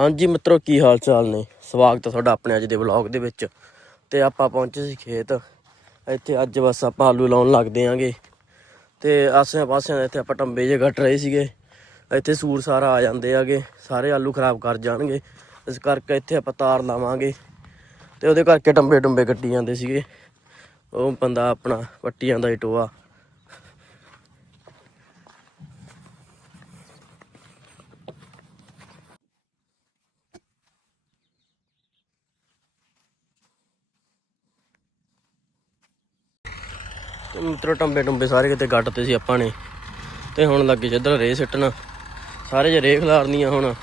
ਹਾਂਜੀ ਮਿੱਤਰੋ, ਕੀ ਹਾਲ ਚਾਲ ਨੇ? ਸਵਾਗਤ ਹੈ ਤੁਹਾਡਾ ਆਪਣੇ ਅੱਜ ਦੇ ਵਲੌਗ ਦੇ ਵਿੱਚ। ਤੇ ਆਪਾਂ ਪਹੁੰਚੇ ਸੀ ਖੇਤ। ਇੱਥੇ ਅੱਜ ਬਸ ਆਪਾਂ ਆਲੂ ਲਾਉਣ ਲੱਗਦੇ ਆਂਗੇ ਤੇ ਆਸੇ ਪਾਸਿਆਂ ਦੇ ਇੱਥੇ ਆਪਾਂ ਟੰਬੇ ਜੇ ਘਟ ਰਹੇ ਸੀਗੇ। ਇੱਥੇ ਸੂਰ ਸਾਰਾ ਆ ਜਾਂਦੇ ਆਗੇ। ਸਾਰੇ ਆਲੂ ਖਰਾਬ ਕਰ ਜਾਣਗੇ। ਇਸ ਕਰਕੇ ਇੱਥੇ ਆਪਾਂ ਤਾਰ ਲਾਵਾਂਗੇ। ਤੇ ਉਹਦੇ ਕਰਕੇ ਟੰਬੇ ਟੰਬੇ ਕੱਟੀ ਜਾਂਦੇ ਸੀਗੇ। ਉਹ ਬੰਦਾ ਆਪਣਾ ਪੱਟੀਆਂ ਦਾ ਸੀ ਟੋਆ। ਤੇ ਮਿੱਤਰੋ, ਟੰਬੇ ਟੰਬੇ ਸਾਰੇ ਕਿਤੇ ਗੱਡਤੇ ਸੀ ਆਪਾਂ ਨੇ। ਤੇ ਹੁਣ ਲੱਗੇ ਜਿੱਧਰ ਰੇ ਸਿੱਟਣ। ਸਾਰੇ ਜੇ ਰੇ ਖਿਲਾਰਨੀਆਂ ਹੁਣ।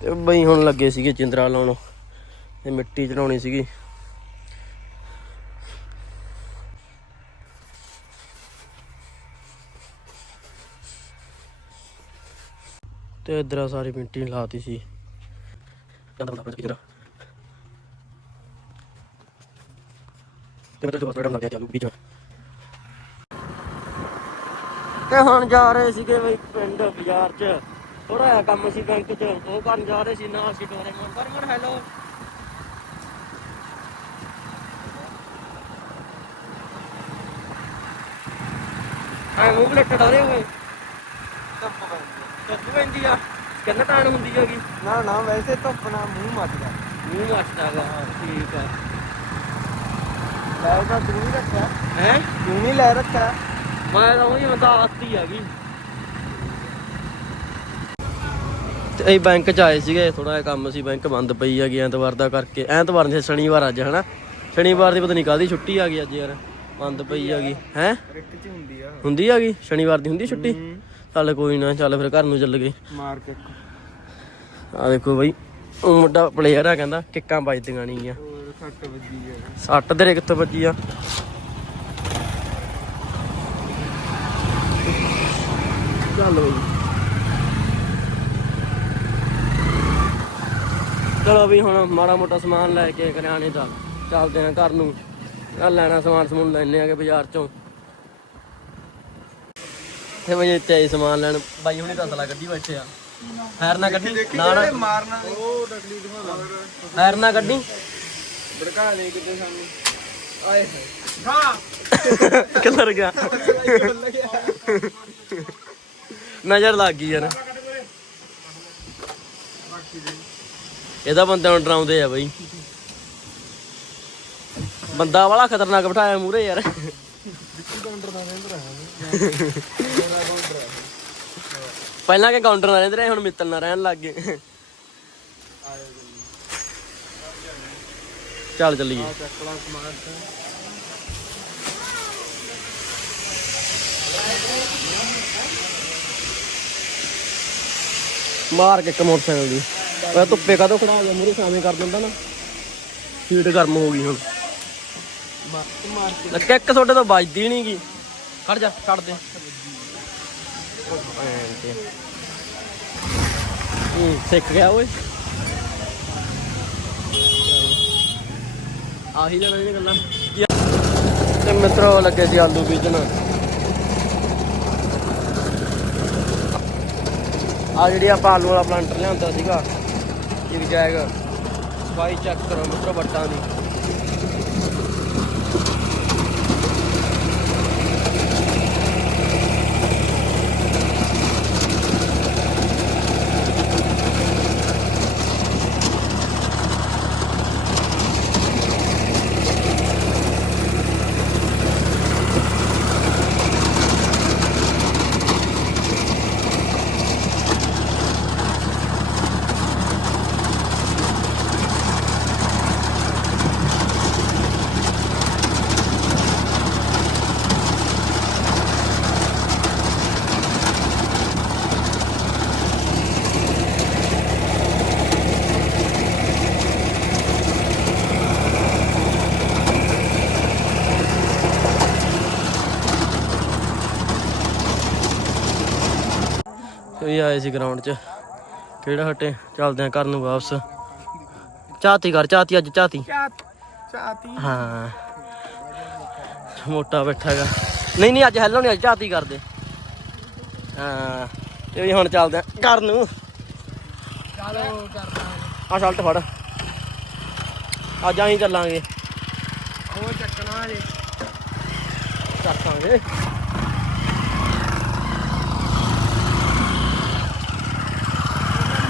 ਤੇ ਬਈ ਹੁਣ ਲੱਗੇ ਸੀਗੇ ਚਿੰਦਰਾ ਲਾਉਣ। ਤੇ ਮਿੱਟੀ ਚੜਾਉਣੀ ਸੀਗੀ। ਤੇ ਇਧਰ ਆ ਸਾਰੀ ਮਿੱਟੀ ਲਾਤੀ ਸੀ। ਕਹਿੰਦਾ ਬੰਦਾ ਕਿਧਰ ਤੇ ਮੈਂ ਤਾਂ ਬੜਾ ਲੱਗਿਆ ਚਾਲੂ ਬੀਜ ਤੇ ਹੁਣ ਜਾ ਰਹੇ ਸੀਗੇ ਬਈ ਪਿੰਡ ਬਾਜ਼ਾਰ 'ਚ। ਥੋੜਾ ਜਿਹਾ ਕੰਮ ਸੀ ਬੈਂਕ 'ਚ ਉਹ ਕਰਨ ਜਾ ਰਹੇ ਸੀ ਨਾ ਸੀ ਡੋਰੇ ਮੋਨ ਪਰਮਨ ਹੈਲੋ ਹਾਂ ਮੂੰਹ ਲੱਟ ਡੋਰੇ ਹੋਏ। ਧੁੱਪ ਪੈਂਦੀ ਆ। ਕਿੰਨਾ ਟਾਣ ਹੁੰਦੀ ਹੈਗੀ? ਨਾ ਨਾ ਵੈਸੇ ਧੁੱਪ ਨਾਲ ਮੂੰਹ ਮੱਚਦਾ। ਮੂੰਹ ਮੱਚਦਾ ਗਾ ਠੀਕ ਆ। ਲੈ ਤਾਂ ਤੂੰ ਰੱਖਿਆ। ਹੈ? ਤੂੰ ਨਹੀਂ ਲੈ ਰੱਖਿਆ। ਮੈਂ ਤਾਂ ਉਹੀ ਬੰਦਾ ਆਤੀ ਹੈਗੀ ਤੇ ਅਸੀਂ ਬੈਂਕ ਚ ਆਏ ਸੀਗੇ ਥੋੜਾ ਜਿਹਾ ਕੰਮ ਸੀ ਬੈਂਕ ਬੰਦ ਪਈ ਹੈਗੀ ਐਤਵਾਰ ਦਾ ਕਰਕੇ। ਐਤਵਾਰ ਨਹੀਂ ਸ਼ਨੀਵਾਰ ਅੱਜ ਹਨਾ? ਸ਼ਨੀਵਾਰ ਦੀ ਪਤਾ ਨਹੀਂ ਕਾਹਦੀ ਛੁੱਟੀ ਆ ਗਈ ਅੱਜ ਯਾਰ ਬੰਦ ਪਈ ਹੈਗੀ। ਹੈ? ਰਿੱਕ ਚ ਹੁੰਦੀ ਆ। ਹੁੰਦੀ ਹੈਗੀ ਸ਼ਨੀਵਾਰ ਦੀ ਹੁੰਦੀ ਛੁੱਟੀ। ਚੱਲ ਕੋਈ ਨਾ ਚੱਲ ਫਿਰ ਘਰ ਨੂੰ ਚੱਲ ਗਏ। ਮਾਰ ਕੇ ਆ ਦੇਖੋ ਬਈ ਉਹ ਮੁੰਡਾ ਪਲੇਅਰ ਆ ਕਹਿੰਦਾ ਕਿੱਕਾਂ ਵੱਜਦੀਆਂ ਨਹੀਂ ਆ ਸੱਟ ਵੱਜੀ ਆ। ਸੱਟ ਤੇਰੇ ਕਿੱਥੋਂ ਵੱਜੀ ਆ? ਚੱਲ ਬਈ। ਚਲੋ ਵੀ ਹੁਣ ਮਾੜਾ ਮੋਟਾ ਸਮਾਨ ਲੈ ਕੇ ਕਰਿਆਨੇ ਦਾ ਚੱਲਦੇ ਆ ਘਰ ਨੂੰ। ਆ ਲੈਣਾ ਸਮਾਨ ਸਮੂਨ ਲੈਣੇ ਆਗੇ ਬਾਜ਼ਾਰ ਚੋਂ। ਤੇ ਬਈ ਇੱਥੇ ਆਏ ਸਮਾਨ ਲੈਣ। ਬਾਈ ਹੁਣੇ ਤਸਲਾ ਗੱਡੀ ਬੈਠੇ ਆ। ਹੈਰ ਨਾ ਗੱਡੀ ਨਾ ਨਾ ਮਾਰਨਾ ਉਹ ਡਗਲੀ ਦਿਖਾ ਹੈਰ ਨਾ ਗੱਡੀ ਭੜਕਾ ਦੇ ਕਿਤੇ ਸਾਨੂੰ। ਆਏ ਹਾਂ। ਕਿੱਧਰ ਗਿਆ। ਨਜ਼ਰ ਲੱਗ ਗਈ ਯਾਰ। ਇਹਦਾ ਬੰਦੇ ਨੂੰ ਡਰਾਉਂਦੇ ਆ ਬਈ। ਬੰਦਾ ਵਾਲਾ ਖਤਰਨਾਕ ਬਿਠਾਇਆ ਮੂਰੇ ਯਾਰ। ਪਹਿਲਾਂ ਕਿ ਕਾਊਂਟਰ ਨਾਲ ਰਹਿੰਦੇ ਰਹੇ, ਹੁਣ ਮਿੱਤਲ ਨਾਲ ਰਹਿਣ ਲੱਗ ਗਏ। ਚੱਲ ਚੱਲੀਏ। ਮਾਰ ਕੇ ਇੱਕ ਮੋਟਰਸਾਈਕਲ ਦੀ। ਉਹ ਧੁੱਪੇ ਕਾਹਤੋਂ ਖੜਾ ਹੋ ਗਿਆ? ਮੂਰੇ ਸਾਵੇਂ ਕਰ ਦਿੰਦਾ ਨਾ। ਸੀਟ ਗਰਮ ਹੋ ਗਈ ਹੁਣ। ਮਾਰ ਕੇ ਲੱਗਾ ਇੱਕ ਤੁਹਾਡੇ ਤੋਂ ਵੱਜਦੀ ਨਹੀਂ ਗੀ। ਖੜ ਜਾ ਛੱਡ ਦੇ। ਹੂੰ ਸਿੱਖ ਗਿਆ ਓਏ? ਆਹੀ ਲੈਣਾ ਇਹ ਗੱਲਾਂ। ਤੇ ਮਿੱਤਰੋ ਲੱਗੇ ਸੀ ਆਲੂ ਬੀਜਣ। ਆ ਜਿਹੜੀ ਆਪਾਂ ਆਲੂ ਵਾਲਾ ਪਲਾਂਟਰ ਲਿਆਂਦਾ ਸੀਗਾ। ਇਹ ਜਾਏਗਾ ਸਫ਼ਾਈ ਚੈੱਕ ਕਰੋ ਮਿੱਤਰੋ ਵੱਟਾਂ ਦੀ। ਇਹ ਆਏ ਸੀ ਗਰਾਊਂਡ 'ਚ। ਕਿਹੜਾ ਹਟੇ? ਚੱਲਦੇ ਆ ਘਰ ਨੂੰ ਵਾਪਸ। ਚਾਤੀ ਕਰ ਚਾਤੀ ਅੱਜ ਚਾਤੀ ਹਾਂ। ਮੋਟਾ ਬੈਠਾ ਹੈਗਾ ਨਹੀਂ ਨਹੀਂ ਅੱਜ ਹੈਲੋ ਨਹੀਂ ਅੱਜ ਚਾਤੀ ਕਰਦੇ। ਹਾਂ। ਤੇ ਵੀ ਹੁਣ ਚੱਲਦੇ ਆ ਘਰ ਨੂੰ। ਚਲੋ ਕਰਨਾ ਆ ਸ਼ਲਟ ਫੜ। ਅੱਜ ਅਸੀਂ ਚੱਲਾਂਗੇ। ਉਹ ਚੱਕਣਾ ਜੇ ਚੱਕਾਂਗੇ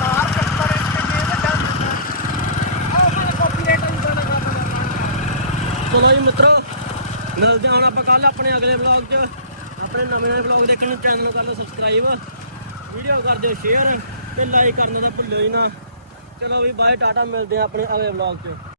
ਮਾਰ ਕੱਪੜੇ ਤੇ ਦੇ ਤੇ ਡੰਡ ਆਹ ਮੈਂ ਕਾਪੀਰਾਈਟ ਨਹੀਂ ਕਰਨਾ ਕਰਨਾ ਚਲੋ ਜੀ ਮਿੱਤਰੋ ਮਿਲਦੇ ਹਾਂ ਹੁਣ ਆਪਾਂ ਕੱਲ ਆਪਣੇ ਅਗਲੇ ਵਲੌਗ 'ਚ। ਆਪਣੇ ਨਵੇਂ ਨਵੇਂ ਵਲੌਗ ਦੇਖਣ ਨੂੰ ਚੈਨਲ ਕਰ ਲਓ ਸਬਸਕ੍ਰਾਈਬ ਵੀਡੀਓ ਕਰ ਦਿਓ ਸ਼ੇਅਰ ਤੇ ਲਾਈਕ ਕਰਨਾ ਤਾਂ ਭੁੱਲਿਓ ਹੀ ਨਾ। ਚਲੋ ਵੀ ਬਾਏ ਟਾਟਾ, ਮਿਲਦੇ ਹਾਂ ਆਪਣੇ ਅਗਲੇ ਵਲੌਗ 'ਚ।